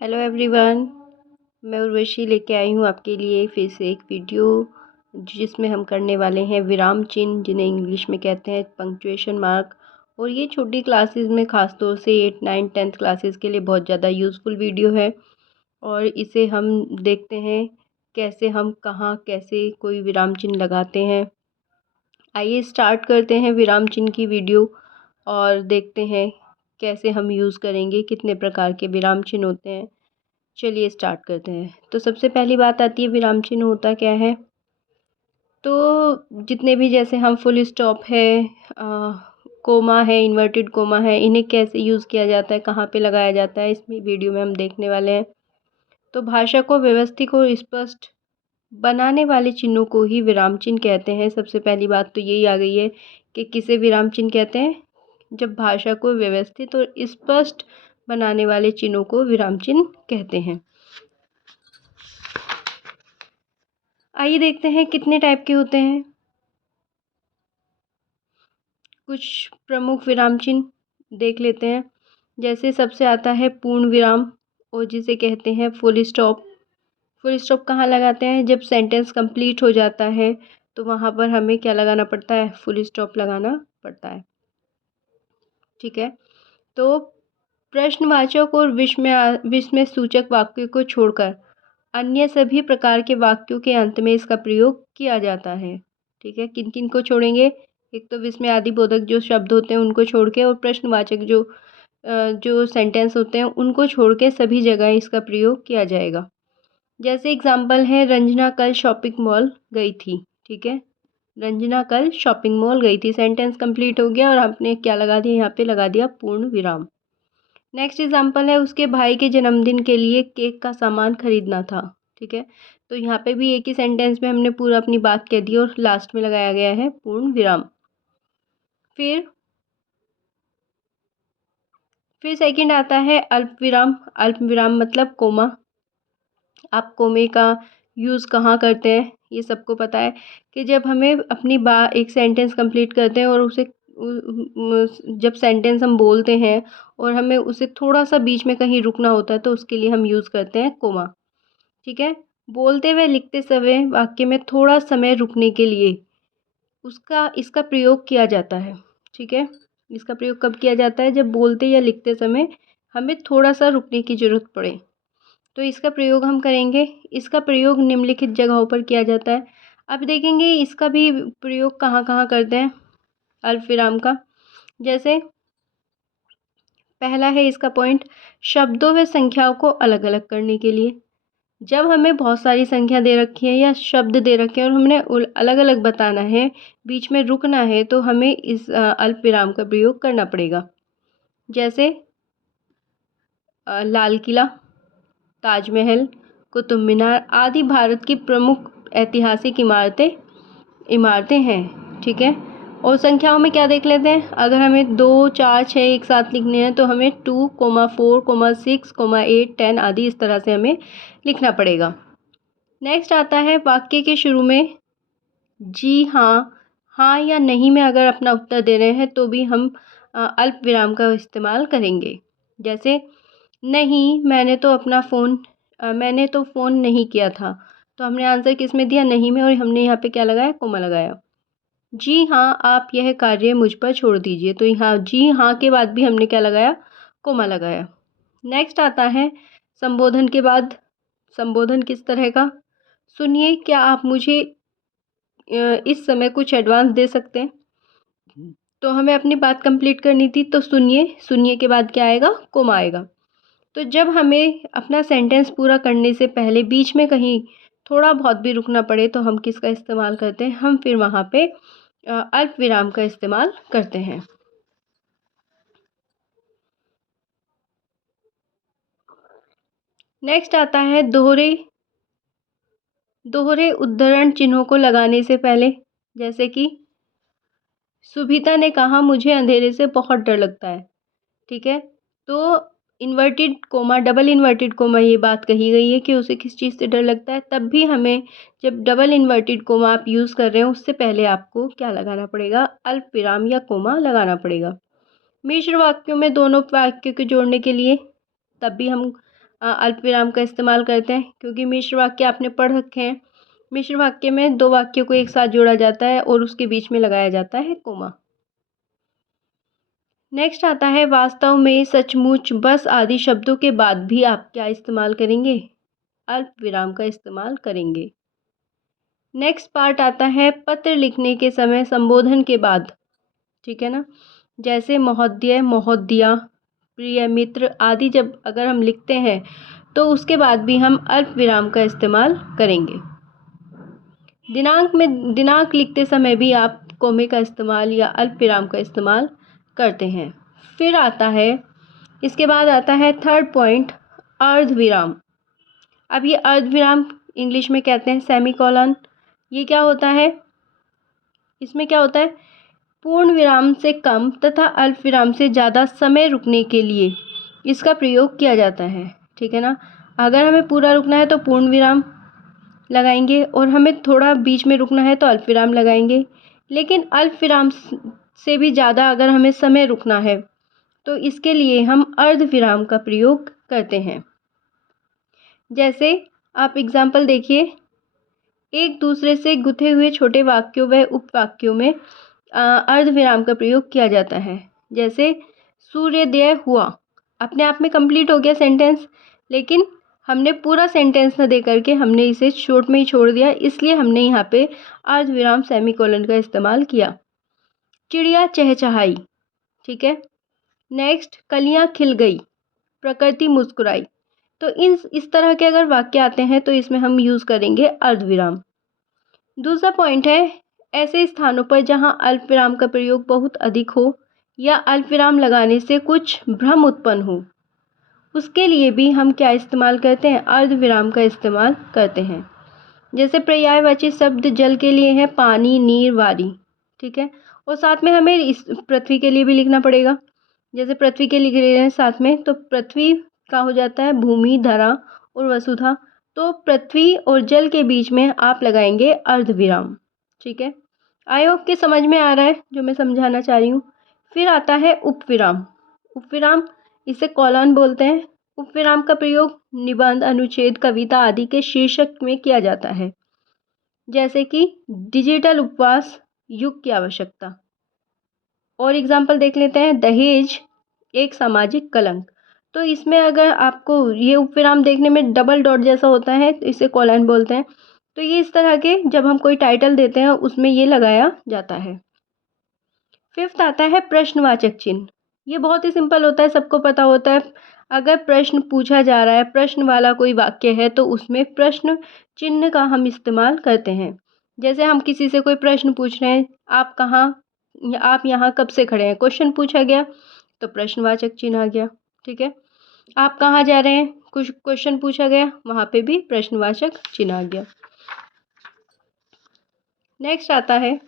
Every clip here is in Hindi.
Hello everyone. मैं उर्वशी लेके आई हूँ आपके लिए फिर से एक वीडियो जिसमें हम करने वाले हैं विराम चिन्ह, जिन्हें इंग्लिश में कहते हैं पंक्चुएशन मार्क। और ये छोटी क्लासेस में ख़ास तौर से 8, 9, 10th क्लासेस के लिए बहुत ज़्यादा यूज़फुल वीडियो है। और इसे हम देखते हैं कैसे हम कहाँ कैसे कोई विराम चिन्ह लगाते हैं। आइए स्टार्ट करते हैं विराम चिन्ह की वीडियो और देखते हैं कैसे हम यूज़ करेंगे, कितने प्रकार के विराम चिन्ह होते हैं। चलिए स्टार्ट करते हैं। तो सबसे पहली बात आती है विराम चिन्ह होता क्या है। तो जितने भी जैसे हम फुल स्टॉप है, कोमा है, इन्वर्टेड कोमा है, इन्हें कैसे यूज़ किया जाता है, कहाँ पे लगाया जाता है, इसमें वीडियो में हम देखने वाले हैं। तो भाषा को व्यवस्थित और स्पष्ट बनाने वाले चिन्हों को ही विराम चिन्ह कहते हैं। सबसे पहली बात तो यही आ गई है कि किसे विराम चिन्ह कहते हैं। जब भाषा को व्यवस्थित और स्पष्ट बनाने वाले चिन्हों को विराम चिन्ह कहते हैं। आइए देखते हैं कितने टाइप के होते हैं। कुछ प्रमुख विराम चिन्ह देख लेते हैं। जैसे सबसे आता है पूर्ण विराम, और जिसे कहते हैं फुल स्टॉप। फुल स्टॉप कहाँ लगाते हैं? जब सेंटेंस कंप्लीट हो जाता है तो वहाँ पर हमें क्या लगाना पड़ता है? फुल स्टॉप लगाना पड़ता है। ठीक है। तो प्रश्नवाचक और विस्मय सूचक वाक्यों को छोड़कर अन्य सभी प्रकार के वाक्यों के अंत में इसका प्रयोग किया जाता है। ठीक है। किन किन को छोड़ेंगे? एक तो विस्मय आदि बोधक जो शब्द होते हैं उनको छोड़ के, और प्रश्नवाचक जो सेंटेंस होते हैं उनको छोड़ के सभी जगह इसका प्रयोग किया जाएगा। जैसे एग्जाम्पल है, रंजना कल शॉपिंग मॉल गई थी। ठीक है। रंजना कल शॉपिंग मॉल गई थी, सेंटेंस कंप्लीट हो गया और आपने क्या लगा दिया? यहाँ पे लगा दिया पूर्ण विराम। नेक्स्ट एग्जाम्पल है, उसके भाई के जन्मदिन के लिए केक का सामान खरीदना था। ठीक है। तो यहाँ पे भी एक ही सेंटेंस में हमने पूरा अपनी बात कह दी और लास्ट में लगाया गया है पूर्ण विराम। फिर सेकंड आता है अल्प विराम। अल्प विराम मतलब कोमा। आप कोमे का यूज़ कहाँ करते हैं ये सबको पता है कि जब हमें अपनी एक सेंटेंस कंप्लीट करते हैं और उसे जब सेंटेंस हम बोलते हैं और हमें उसे थोड़ा सा बीच में कहीं रुकना होता है तो उसके लिए हम यूज़ करते हैं कोमा। ठीक है। बोलते हुए लिखते समय वाक्य में थोड़ा समय रुकने के लिए इसका प्रयोग किया जाता है। ठीक है। इसका प्रयोग कब किया जाता है? जब बोलते या लिखते समय हमें थोड़ा सा रुकने की ज़रूरत पड़े, तो इसका प्रयोग हम करेंगे। इसका प्रयोग निम्नलिखित जगहों पर किया जाता है। अब देखेंगे इसका भी प्रयोग कहाँ कहाँ करते हैं अल्प विराम का। जैसे पहला है इसका पॉइंट, शब्दों व संख्याओं को अलग अलग करने के लिए। जब हमें बहुत सारी संख्या दे रखी है या शब्द दे रखे हैं और हमने अलग अलग बताना है, बीच में रुकना है, तो हमें इस अल्प विराम का प्रयोग करना पड़ेगा। जैसे लाल किला, ताजमहल, कुतुब मीनार आदि भारत की प्रमुख ऐतिहासिक इमारतें हैं। ठीक है। और संख्याओं में क्या देख लेते हैं? अगर हमें 2, 4, 6 एक साथ लिखने हैं तो हमें 2, 4, 6, 8, 10 आदि इस तरह से हमें लिखना पड़ेगा। नेक्स्ट आता है वाक्य के शुरू में जी हाँ, हाँ या नहीं में अगर अपना उत्तर दे रहे हैं तो भी हम अल्प विराम का इस्तेमाल करेंगे। जैसे नहीं, मैंने तो फ़ोन नहीं किया था। तो हमने आंसर किस में दिया? नहीं में, और हमने यहाँ पे क्या लगाया? कोमा लगाया। जी हाँ, आप यह कार्य मुझ पर छोड़ दीजिए। तो यहाँ जी हाँ के बाद भी हमने क्या लगाया? कोमा लगाया। नेक्स्ट आता है संबोधन के बाद। संबोधन किस तरह का? सुनिए, क्या आप मुझे इस समय कुछ एडवांस दे सकते हैं? तो हमें अपनी बात कंप्लीट करनी थी, तो सुनिए, सुनिए के बाद क्या आएगा? कोमा आएगा। तो जब हमें अपना सेंटेंस पूरा करने से पहले बीच में कहीं थोड़ा बहुत भी रुकना पड़े तो हम किसका इस्तेमाल करते हैं? हम फिर वहाँ पे अल्प विराम का इस्तेमाल करते हैं। नेक्स्ट आता है दोहरे उद्धरण चिन्हों को लगाने से पहले। जैसे कि सुभिता ने कहा, मुझे अंधेरे से बहुत डर लगता है। ठीक है। तो inverted coma, double inverted coma, ये बात कही गई है कि उसे किस चीज़ से डर लगता है। तब भी हमें जब डबल इन्वर्टेड कोमा आप यूज़ कर रहे हो उससे पहले आपको क्या लगाना पड़ेगा? अल्प विराम या कोमा लगाना पड़ेगा। मिश्र वाक्यों में दोनों वाक्यों को जोड़ने के लिए तब भी हम अल्प विराम का इस्तेमाल करते हैं, क्योंकि मिश्र वाक्य आपने पढ़ रखे हैं। मिश्र वाक्य में दो वाक्यों को एक साथ जोड़ा जाता है और उसके बीच में लगाया जाता है कोमा। नेक्स्ट आता है वास्तव में, सचमुच, बस आदि शब्दों के बाद भी आप क्या इस्तेमाल करेंगे? अल्प विराम का इस्तेमाल करेंगे। नेक्स्ट पार्ट आता है पत्र लिखने के समय संबोधन के बाद, ठीक है ना, जैसे महोदय, महोदया, प्रिय मित्र आदि जब अगर हम लिखते हैं तो उसके बाद भी हम अल्प विराम का इस्तेमाल करेंगे। दिनांक लिखते समय भी आप कोमे का इस्तेमाल या अल्प विराम का इस्तेमाल करते हैं। फिर आता है, इसके बाद आता है थर्ड पॉइंट, अर्ध विराम। अब ये अर्ध विराम इंग्लिश में कहते हैं सेमीकोलन। ये क्या होता है? इसमें क्या होता है? पूर्ण विराम से कम तथा अल्प विराम से ज़्यादा समय रुकने के लिए इसका प्रयोग किया जाता है, ठीक है ना। अगर हमें पूरा रुकना है तो पूर्ण विराम लगाएंगे और हमें थोड़ा बीच में रुकना है तो अल्प विराम लगाएंगे। लेकिन अल्प विराम से भी ज़्यादा अगर हमें समय रुकना है तो इसके लिए हम अर्ध विराम का प्रयोग करते हैं। जैसे आप एग्जाम्पल देखिए, एक दूसरे से गुथे हुए छोटे वाक्यों व उपवाक्यों में अर्ध विराम का प्रयोग किया जाता है। जैसे सूर्योदय हुआ, अपने आप में कंप्लीट हो गया सेंटेंस, लेकिन हमने पूरा सेंटेंस न दे करके हमने इसे शॉर्ट में ही छोड़ दिया, इसलिए हमने यहाँ पे अर्ध विराम सेमीकोलन का इस्तेमाल किया। चिड़िया चहचहाई, ठीक है। नेक्स्ट, कलियाँ खिल गई, प्रकृति मुस्कुराई। तो इस तरह के अगर वाक्य आते हैं तो इसमें हम यूज़ करेंगे अर्ध विराम। दूसरा पॉइंट है, ऐसे स्थानों पर जहाँ अल्प विराम का प्रयोग बहुत अधिक हो या अल्प विराम लगाने से कुछ भ्रम उत्पन्न हो, उसके लिए भी हम क्या इस्तेमाल करते हैं? अर्ध विराम का इस्तेमाल करते हैं। जैसे पर्यायवाची शब्द जल के लिए है पानी, नीर, वारी, ठीक है। और साथ में हमें इस पृथ्वी के लिए भी लिखना पड़ेगा। जैसे पृथ्वी के लिख रहे हैं साथ में, तो पृथ्वी का हो जाता है भूमि, धरा और वसुधा। तो पृथ्वी और जल के बीच में आप लगाएंगे अर्ध विराम, ठीक है। आई होप कि समझ में आ रहा है जो मैं समझाना चाह रही हूँ। फिर आता है उपविराम। उपविराम, इसे कॉलन बोलते हैं। उपविराम का प्रयोग निबंध, अनुच्छेद, कविता आदि के शीर्षक में किया जाता है। जैसे कि डिजिटल उपवास, युग की आवश्यकता। और एग्जाम्पल देख लेते हैं, दहेज एक सामाजिक कलंक। तो इसमें अगर आपको ये उपविराम देखने में डबल डॉट जैसा होता है तो इसे कॉलन बोलते हैं। तो ये इस तरह के जब हम कोई टाइटल देते हैं उसमें ये लगाया जाता है। फिफ्थ आता है प्रश्नवाचक चिन्ह। ये बहुत ही सिंपल होता है, सबको पता होता है। अगर प्रश्न पूछा जा रहा है, प्रश्न वाला कोई वाक्य है, तो उसमें प्रश्न चिन्ह का हम इस्तेमाल करते हैं। जैसे हम किसी से कोई प्रश्न पूछ रहे हैं, आप यहाँ कब से खड़े हैं, क्वेश्चन पूछा गया तो प्रश्नवाचक चिन्ह आ गया, ठीक है। आप कहाँ जा रहे हैं, कुछ क्वेश्चन पूछा गया, वहाँ पे भी प्रश्नवाचक चिन्ह आ गया। नेक्स्ट आता है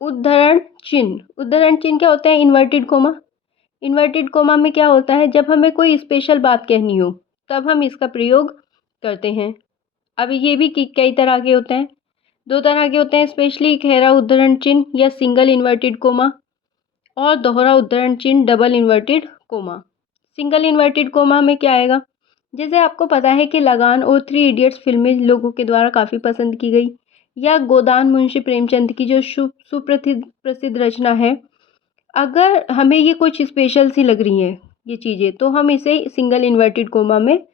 उद्धरण चिन्ह। उद्धरण चिन्ह क्या होते हैं? Inverted coma. इन्वर्टेड कोमा में क्या होता है, जब हमें कोई स्पेशल बात कहनी हो तब हम इसका प्रयोग करते हैं। अब ये भी कई तरह के होते हैं, दो तरह के होते हैं स्पेशली, घेरा उद्धरण चिन्ह या सिंगल इन्वर्टेड कोमा, और दोहरा उद्धरण चिन्ह double inverted coma. Single inverted coma में क्या आएगा? जैसे आपको पता है कि लगान और थ्री इडियट्स फिल्में लोगों के द्वारा काफ़ी पसंद की गई, या गोदान मुंशी प्रेमचंद की जो प्रसिद्ध रचना है, अगर हमें ये कुछ स्पेशल सी लग रही हैं ये चीज़ें, तो हम इसे सिंगल इन्वर्टेड कोमा में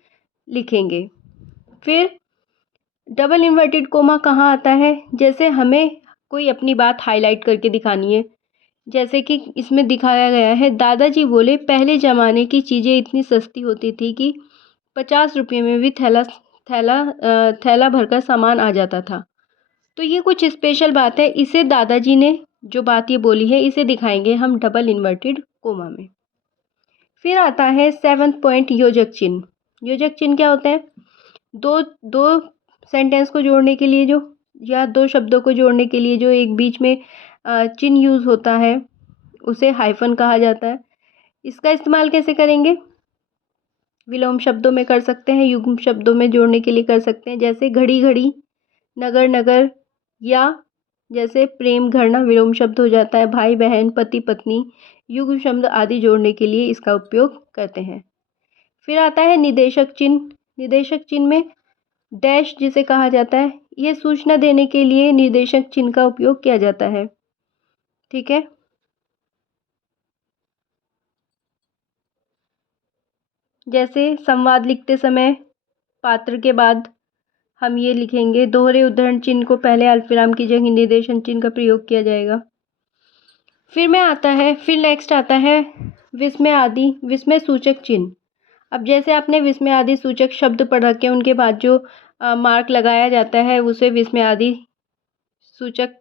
लिखेंगे। फिर डबल इन्वर्टेड कोमा कहाँ आता है? जैसे हमें कोई अपनी बात हाईलाइट करके दिखानी है, जैसे कि इसमें दिखाया गया है, दादाजी बोले पहले ज़माने की चीज़ें इतनी सस्ती होती थी कि 50 रुपये में भी थैला भरकर सामान आ जाता था। तो ये कुछ स्पेशल बात है, इसे दादाजी ने जो बात ये बोली है इसे दिखाएंगे हम डबल इन्वर्टेड कोमा में। फिर आता है सेवंथ पॉइंट, योजक चिन्ह। योजक चिन्ह क्या होते हैं? दो सेंटेंस को जोड़ने के लिए जो, या दो शब्दों को जोड़ने के लिए जो एक बीच में चिन्ह यूज़ होता है उसे हाइफन कहा जाता है। इसका इस्तेमाल कैसे करेंगे? विलोम शब्दों में कर सकते हैं, युग्म शब्दों में जोड़ने के लिए कर सकते हैं। जैसे घड़ी घड़ी, नगर नगर, या जैसे प्रेम घरना विलोम शब्द हो जाता है, भाई बहन, पति पत्नी, युग्म शब्द आदि जोड़ने के लिए इसका उपयोग करते हैं। फिर आता है निदेशक चिन्ह। निदेशक चिन्ह में डैश जिसे कहा जाता है, ये सूचना देने के लिए निर्देशक चिन्ह का उपयोग किया जाता है। ठीक है। जैसे संवाद लिखते समय पात्र के बाद हम ये लिखेंगे, दोहरे उद्धरण चिन्ह को पहले अल्पविराम की जगह निर्देशन चिन्ह का प्रयोग किया जाएगा। फिर नेक्स्ट आता है विस्मय आदि विस्मय सूचक चिन्ह। अब जैसे आपने विस्मय आदि सूचक शब्द पढ़ रखे हैं, उनके बाद जो मार्क लगाया जाता है उसे विस्मय आदि सूचक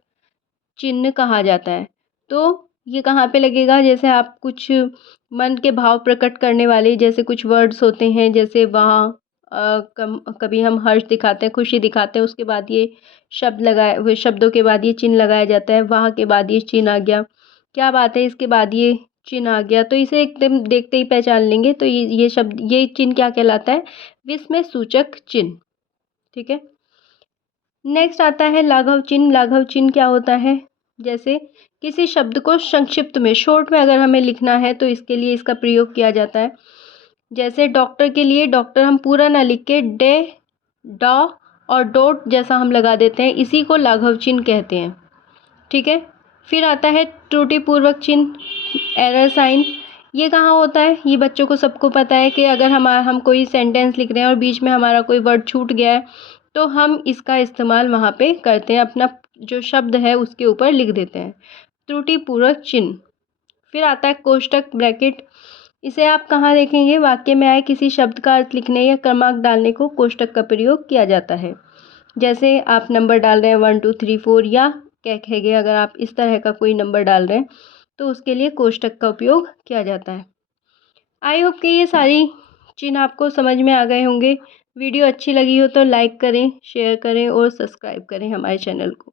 चिन्ह कहा जाता है। तो ये कहाँ पे लगेगा, जैसे आप कुछ मन के भाव प्रकट करने वाले जैसे कुछ वर्ड्स होते हैं, जैसे वहाँ कभी हम हर्ष दिखाते हैं, खुशी दिखाते हैं, उसके बाद ये शब्द लगाए हुए शब्दों के बाद ये चिन्ह लगाया जाता है, वहाँ के बाद ये चिन्ह आ गया, क्या बात है, इसके बाद ये चिन्ह आ गया, तो इसे एकदम देखते ही पहचान लेंगे। तो ये शब्द ये चिन्ह क्या कहलाता है, विस्मय सूचक चिन्ह। ठीक है। नेक्स्ट आता है लाघव चिन्ह। लाघव चिन्ह क्या होता है, जैसे किसी शब्द को संक्षिप्त में शॉर्ट में अगर हमें लिखना है तो इसके लिए इसका प्रयोग किया जाता है। जैसे डॉक्टर के लिए डॉक्टर हम पूरा ना लिख के डे डॉ और डॉट जैसा हम लगा देते हैं, इसी को लाघव चिन्ह कहते हैं। ठीक है। फिर आता है त्रुटिपूर्वक चिन्ह, एरर साइन। ये कहाँ होता है, ये बच्चों को सबको पता है कि अगर हम कोई सेंटेंस लिख रहे हैं और बीच में हमारा कोई वर्ड छूट गया है तो हम इसका इस्तेमाल वहाँ पे करते हैं, अपना जो शब्द है उसके ऊपर लिख देते हैं, त्रुटिपूर्वक चिन्ह। फिर आता है कोष्टक ब्रैकेट। इसे आप कहाँ देखेंगे, वाक्य में आए किसी शब्द का अर्थ लिखने या क्रमांक डालने को कोष्टक का प्रयोग किया जाता है। जैसे आप नंबर डाल रहे हैं 1 2 3 4 या क्या कहेंगे, अगर आप इस तरह का कोई नंबर डाल रहे हैं तो उसके लिए कोष्टक का उपयोग किया जाता है। आई होप कि ये सारी चिन्ह आपको समझ में आ गए होंगे। वीडियो अच्छी लगी हो तो लाइक करें, शेयर करें और सब्सक्राइब करें हमारे चैनल को।